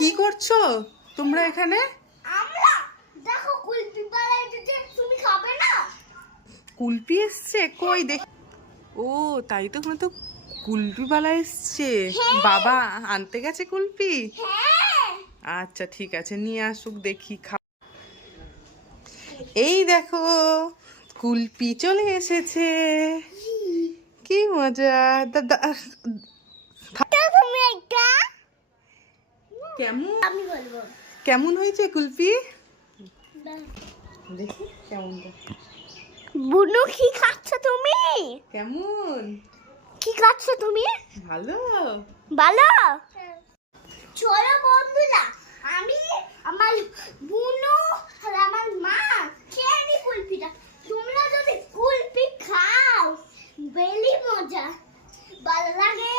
কি করছ? তোমরা এখানে? আমরা? দেখো কুলপি এসেছে। তুমি খাবে না? কুলপি এসছে? কই দেখ ও তাই তো ওখানে তো কুলপিওয়ালা এসছে। বাবা আনতে গেছে কুলপি? হ্যাঁ। আচ্ছা ঠিক আছে নিয়ে আসুক দেখি খা এই দেখো কুলপি চলে এসেছে। কি মজা। দাদা কেমন? আমি বলব। কেমন হয়েছে কুলপি দেখি কেমন বুনু কি খাচ্ছ তুমি? কেমন? কি খাচ্ছ তুমি? ভালো। ভালো? চলো বন্ধুরা আমি আমার বুনু আর আমার মা খেয়ে নি কুলপিটা তোমরা যদি কুলপি খাও বেলি মজা। ভালো লাগে?